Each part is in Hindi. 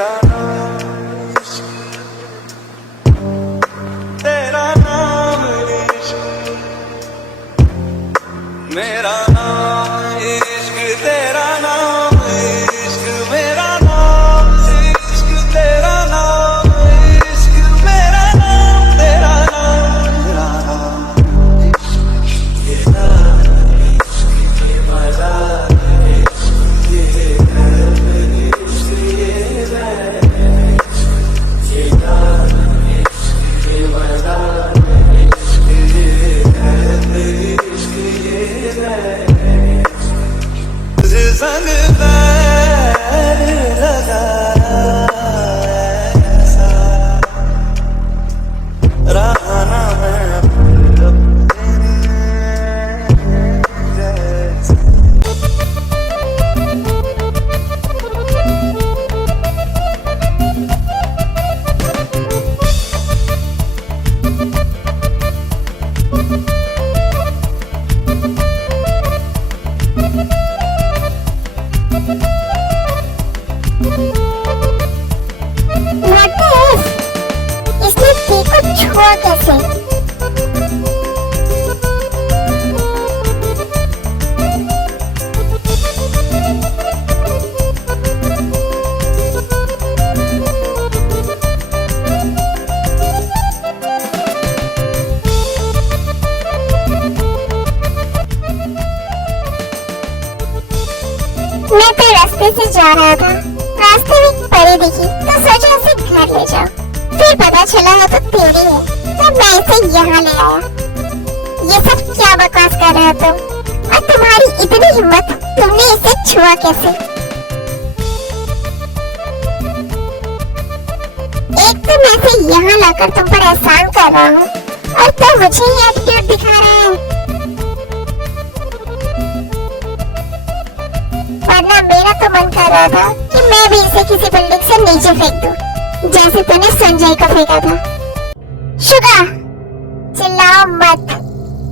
मेरा नाम इश्क, तेरा नाम इश्क, मेरा नाम इश्क, तेरा नाम इश्क, मेरा नाम इश्क, तेरा नाम इश्क, मेरा नाम, तेरा नाम, तेरा नाम इश्क, ये नाम इश्क, ये मजा इश्क, ये दर्द इश्क, ये दर्द इश्क, ये नाम इश्क, ये मजा इश्क, ये दर्द इश्क, ये दर्द तुझे संग पैर लगाया ऐसा रहा ना मैं अपने जैसा। इसने देखो छुआ कैसे? मैं तो रास्ते से जा रहा था, रास्ते में एक परी दिखी तो सोचा उसे घर ले जाओ। फिर पता चला वो तो तेरी है, तो मैं इसे यहाँ ले आया। ये सब क्या बकवास कर रहे हो तुम? और तुम्हारी इतनी हिम्मत, तुमने इसे छुआ कैसे? एक तो मैं इसे यहाँ लाकर तुम पर एहसान कर रहा हूँ और तुम मुझे ही एटीट्यूड दिखा रहे हो। वरना मेरा तो मन कर रहा था कि मैं भी इसे किसी बिल्डिंग से नीचे फेंक दूं, जैसे तूने संजय को फेंका था। शुगा, चिल्लाओ मत।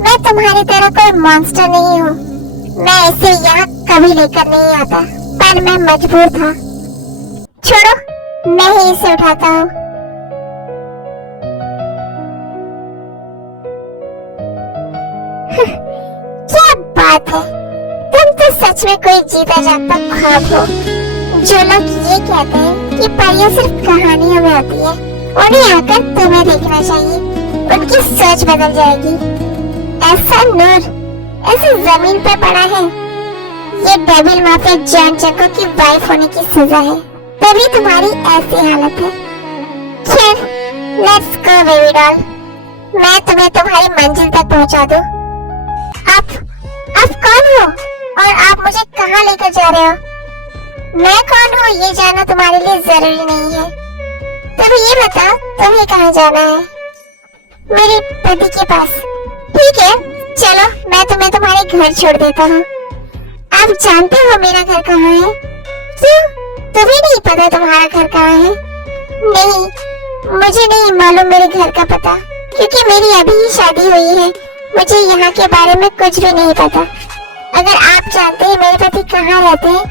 मैं तुम्हारी तरह कोई मॉन्स्टर नहीं हूँ। मैं इसे यहाँ कभी लेकर नहीं आता, पर मैं मजबूर था। छोड़ो, मैं ही इसे उठाता हूँ। क्या बात है, तुम तो सच में कोई जीता जागता ख्वाब हो। जो लोग ये कहते हैं कि परियां सिर्फ कहानियों में होती है, उन्हें आकर तुम्हें देखना चाहिए, उनकी सोच बदल जाएगी। ऐसा नूर ऐसे जमीन पर पड़ा है, ये डेविल माफिया जॉन चको की वाइफ होने की सजा है, तभी तुम्हारी ऐसी हालत है। खैर, लेट्स गो बेबी डॉल, मैं तुम्हें तुम्हारी मंजिल तक पहुंचा दूं। आप कौन हो और आप मुझे कहाँ लेकर जा रहे हो? मैं कौन हूँ ये जानना तुम्हारे लिए जरूरी नहीं है। तब ये बताओ, तुम्हें कहाँ जाना है? मेरे पति के पास। ठीक है, चलो मैं तुम्हें तुम्हारे घर छोड़ देता हूँ। आप जानते हो मेरा घर कहाँ है? क्यों, तुम्हें नहीं पता तुम्हारा घर कहाँ है? नहीं, मुझे नहीं मालूम मेरे घर का पता, क्योंकि मेरी अभी ही शादी हुई है। मुझे यहाँ के बारे में कुछ भी नहीं पता। अगर आप जानते हैं मेरे पति कहाँ रहते हैं,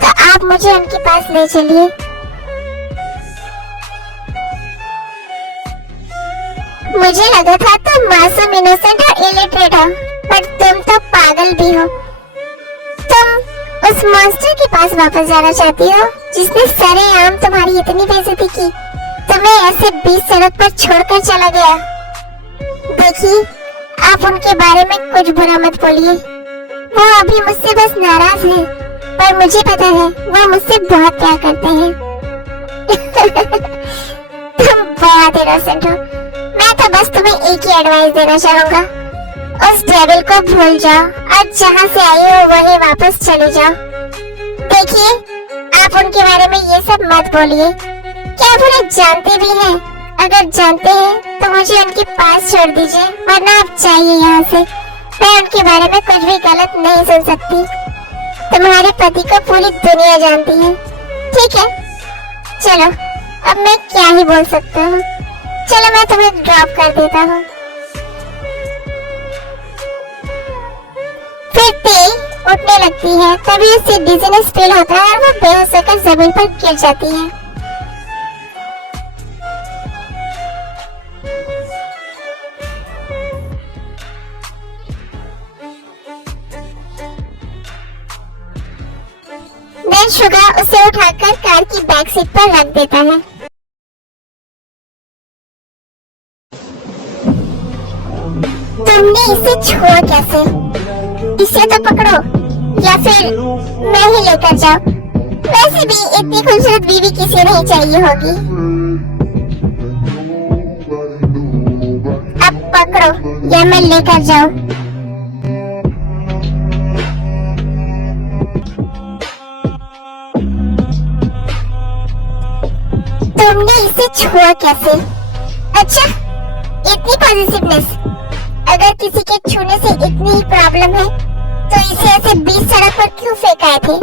तो आप मुझे उनके पास ले चलिए। मुझे लगा था तुम मासूम, इनोसेंट और इलिटरेट हो, पर तुम तो पागल भी हो। तुम उस मॉन्स्टर के पास वापस जाना चाहती हो, जिसने सरेआम तुम्हारी इतनी बेइज्जती की, तुम्हें ऐसे बीच सड़क पर छोड़कर चला गया। देखिए, आप उनके बारे में कुछ बुरा मत बोलिए। वो अभी मुझसे बस नाराज है, पर मुझे पता है वो मुझसे बहुत प्यार करते हैं। तुम बहुत इनोसेंट हो। मैं तो बस तुम्हें एक ही एडवाइस देना चाहूंगा, उस डेविल को भूल जाओ और जहाँ से आई हो वहीं वापस चले जाओ। देखिए, आप उनके बारे में ये सब मत बोलिए। क्या आप उन्हें जानते भी हैं? अगर जानते हैं तो मुझे उनके पास छोड़ दीजिए, वरना आप जाइए यहाँ से। मैं उनके बारे में कुछ भी गलत नहीं सुन सकती। तुम्हारे पति को पूरी दुनिया जानती है। ठीक है, चलो, अब मैं क्या ही बोल सकता हूँ। चलो मैं तुम्हें ड्रॉप कर देता हूँ। फिर तेई उठने लगती है, तभी उसे डिजीनेस फील होता है और वो बेहोश होकर जमीन पर गिर जाती है। शुगा उसे उठाकर कार की बैक सीट पर रख देता है। तुमने इसे छुआ कैसे? इसे तो पकड़ो या फिर मैं ही लेकर जाऊं। वैसे भी इतनी खूबसूरत बीवी किसी नहीं चाहिए होगी। अब पकड़ो या मैं लेकर जाऊं। तुमने इसे छुआ कैसे? अच्छा, इतनी पॉजिटिवनेस। अगर किसी के छूने से इतनी ही प्रॉब्लम है तो इसे ऐसे बीच सड़क पर क्यों फेंकाए थे?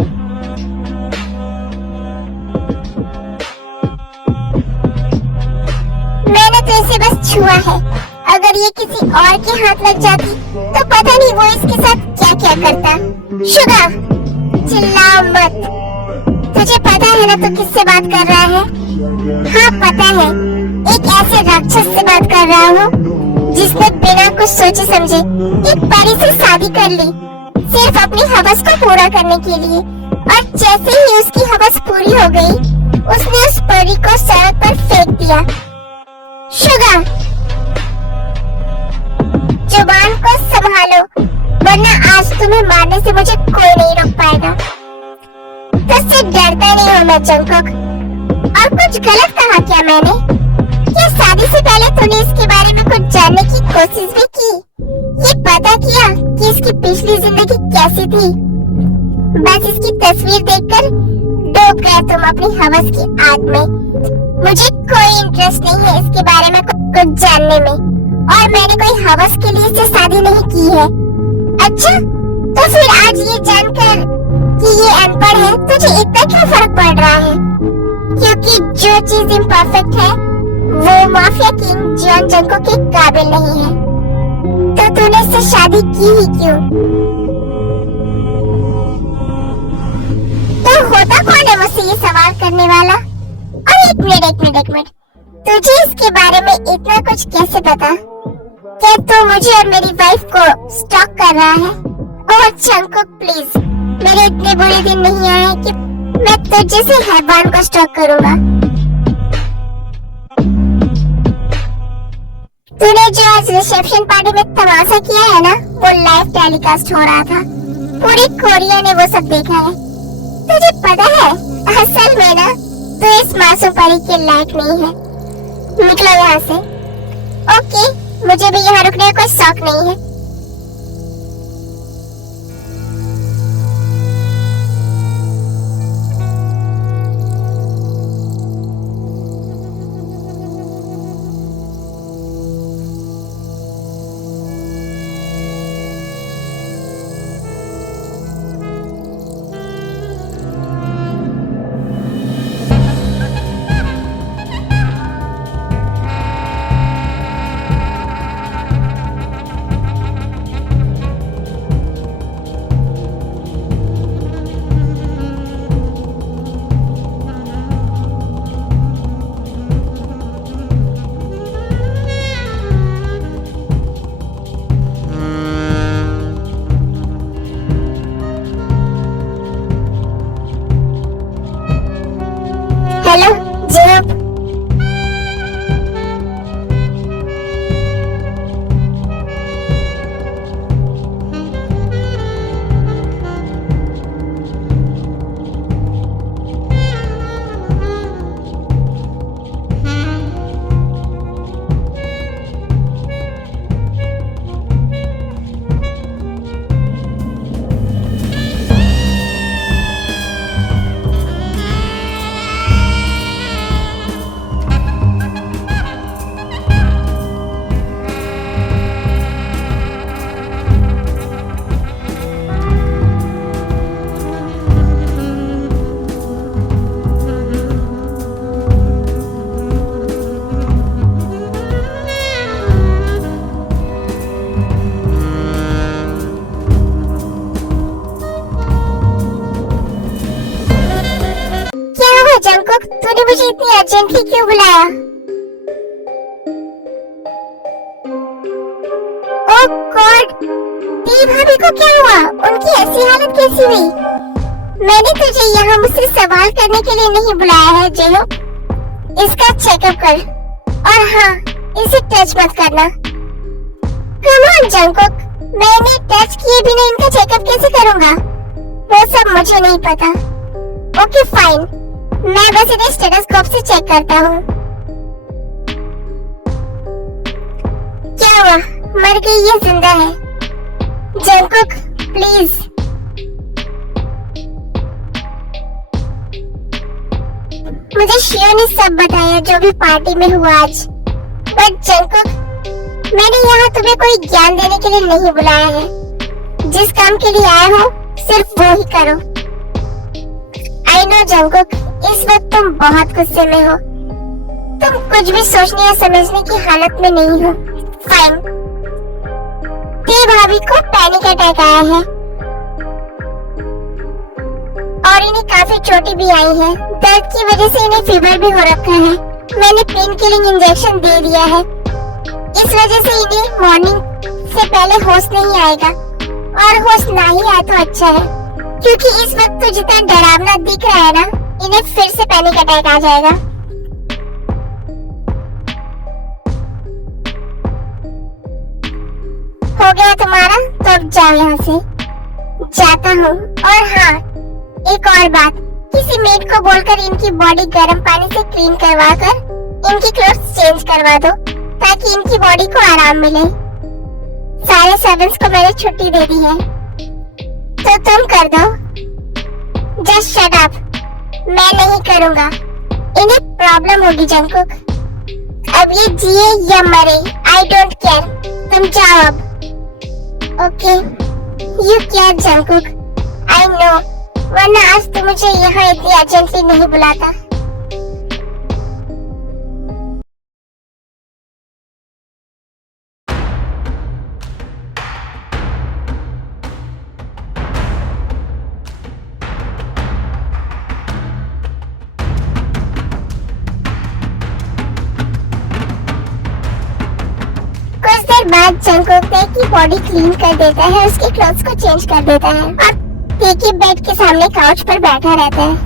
मैंने तो इसे बस छुआ है। अगर ये किसी और के हाथ लग जाती तो पता नहीं वो इसके साथ क्या क्या करता। शुगा, चिल्लाओ मत। तुझे पता है ना तू किससे बात कर रहा है? हाँ पता है, एक ऐसे राक्षस से बात कर रहा हूँ जिसने बिना कुछ सोचे समझे एक परी से शादी कर ली, सिर्फ अपनी हवस को पूरा करने के लिए। और जैसे ही उसकी हवस पूरी हो गई, उसने उस परी को सड़क पर फेंक दिया। शुगा, जुबान को संभालो, वरना आज तुम्हें मारने से मुझे कोई नहीं रोक पाएगा। तुझसे डरता नहीं हूँ मैं जंगकुक। और कुछ गलत कहा क्या मैंने? क्या शादी से पहले तूने इसके बारे में कुछ जानने की कोशिश भी की? ये पता किया कि इसकी पिछली जिंदगी कैसी थी? बस इसकी तस्वीर देखकर डूब गए तुम अपनी हवस की आग में। मुझे कोई इंटरेस्ट नहीं है इसके बारे में कुछ जानने में, और मैंने कोई हवस के लिए इसे शादी नहीं की है। अच्छा, तो फिर आज ये जानकर कि ये अनपढ़ है तुझे इतना क्यों फर्क पड़ रहा है? क्योंकि जो चीज इम्परफेक्ट है वो माफिया किंग जॉन जंको के काबिल नहीं है। तो तूने इससे शादी की ही क्यों? तो होता कौन है मुझसे ये सवाल करने वाला? और एक मिनट, तुझे इसके बारे में इतना कुछ कैसे पता? क्या तू मुझे और मेरी वाइफ को स्टॉक कर रहा है? ओह जंकुक प्लीज, मेरे इतने बुरे दिन नहीं आए कि मैं तुझ जैसे हैवान को स्टॉक करूंगा। तूने जो आज रिसेप्शन पार्टी में तमाशा किया है ना, वो लाइव टेलीकास्ट हो रहा था। पूरी कोरिया ने वो सब देखा है। तुझे पता है असल में ना तो इस मासूम परी के लायक नहीं है। निकलो यहाँ से। ओके, मुझे भी यहाँ रुकने का कोई शौक नहीं है। हेलो जनाब, जंकुक, तूने मुझे इतनी अर्जेंटली क्यों बुलाया? ओह गॉड, दी भाभी को क्या हुआ? उनकी ऐसी हालत कैसी हुई? मैंने तुझे यहाँ मुझसे सवाल करने के लिए नहीं बुलाया है जेहो। इसका चेकअप कर और हाँ, इसे टच मत करना। कम ऑन जंगकुक, मैंने टच किए बिना इनका चेकअप कैसे करूँगा? वो सब मुझे नहीं पता। ओके फाइन, मैं बस इन्हें स्टेथोस्कोप से चेक करता हूँ। क्या हुआ? मर गई या जिंदा है? Jungkook please. मुझे शियो ने सब बताया जो भी पार्टी में हुआ आज। बट जंगकुक, मैंने यहाँ तुम्हें कोई ज्ञान देने के लिए नहीं बुलाया है। जिस काम के लिए आए हो सिर्फ वो ही करो। आई नो जंगकुक, इस वक्त तुम बहुत गुस्से में हो। तुम कुछ भी सोचने या समझने की हालत में नहीं हो। फाइन। ते भाभी को पैनिक अटैक आया है और इन्हें काफी चोटें भी आई है। दर्द की वजह से इन्हें फीवर भी हो रखा है। मैंने पेन किलिंग इंजेक्शन दे दिया है। इस वजह से इन्हें मॉर्निंग से पहले होश नहीं आएगा, और होश ना ही आए तो अच्छा है, क्योंकि इस वक्त तो जितना डरावना दिख रहा है ना, इन्हें फिर से पैनिक अटैक आ जाएगा। हो गया तुम्हारा? तो अब जाओ यहाँ से। जाता हूँ। और हाँ, एक और बात, किसी मेड को बोलकर इनकी बॉडी गर्म पानी से क्लीन करवा कर इनकी क्लोथ्स चेंज करवा दो, ताकि इनकी बॉडी को आराम मिले। सारे सर्वेंट्स को मैंने छुट्टी दे दी है, तो तुम कर दो। Just shut up. मैं नहीं करूँगा। इन्हें प्रॉब्लम होगी जंगकुक। अब ये जिए या मरे, आई डोंट केयर। तुम जाओ अब। Okay, you care Jungkook. I know, वरना आज तो मुझे यहाँ इतनी अर्जेंटली नहीं बुलाता। कुछ देर बाद जंगकुक ते की बॉडी क्लीन कर देता है, उसके क्लोथ्स को चेंज कर देता है और ते की बेड के सामने काउच पर बैठा रहता है।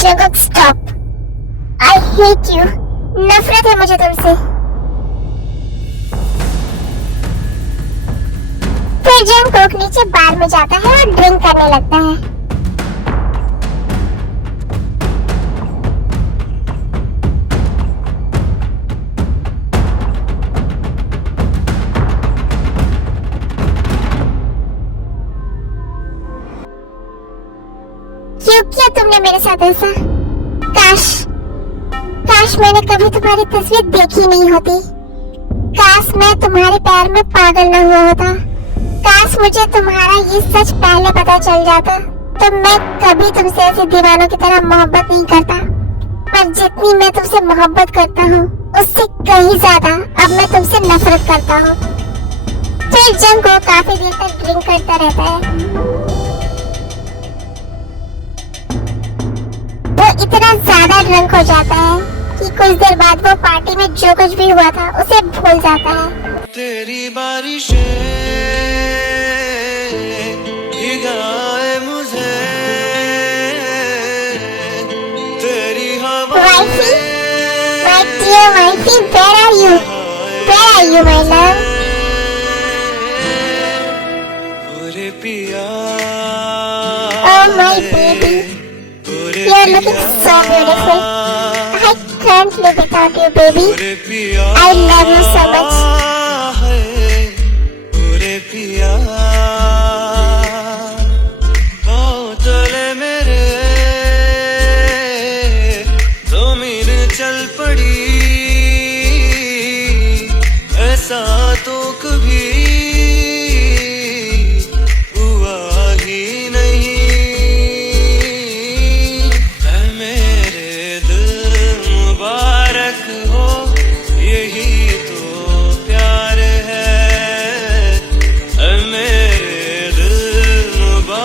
Jungkook stop. I hate you. नफरत है मुझे तुमसे। फिर जंगकुक नीचे बार में जाता है और ड्रिंक करने लगता है। क्यों किया तुमने मेरे साथ ऐसा? काश मैंने कभी तुम्हारी तस्वीर देखी नहीं होती। काश मैं तुम्हारे प्यार में पागल न हुआ होता। काश मुझे तुम्हारा ये सच पहले पता चल जाता, तो मैं कभी तुमसे ऐसे दीवानों की तरह मोहब्बत नहीं करता। पर जितनी मैं तुमसे मोहब्बत करता हूँ, उससे कहीं ज्यादा अब मैं तुमसे नफरत करता हूँ। फिर जंगकुक काफी देर तक ड्रिंक करता रहता है। वो इतना ज्यादा ड्रंक हो जाता है कि कुछ देर बाद वो पार्टी में जो कुछ भी हुआ था उसे भूल जाता है। तेरी बारिशें भिगाए मुझे, तेरी wifey, my dear wifey, where are you? Where are you, my love? पूरे पिया, Oh my baby, you are looking so beautiful. I can't live without you, baby. पूरे पिया, I love you so much. पूरे पिया, पाँव तले मेरे ज़मीन चल पड़ी, ऐसा तो कभी हुआ ही नहीं। ऐ मेरे दिल मुबारक हो, यही तो प्यार है। ऐ मेरे दिल मुबारक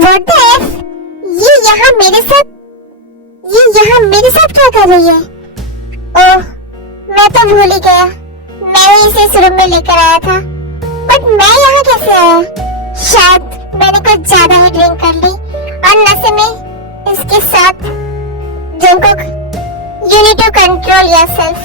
What the F? ये यहाँ मेरे साथ क्या कर रही है? ओह, मैं तो भूल ही गया। मैं ही इसे इस रूम में लेकर आया था। बट मैं यहाँ कैसे आया? शायद मैंने कुछ ज्यादा ही ड्रिंक कर ली और नशे में इसके साथ। Jungkook, you need to control yourself.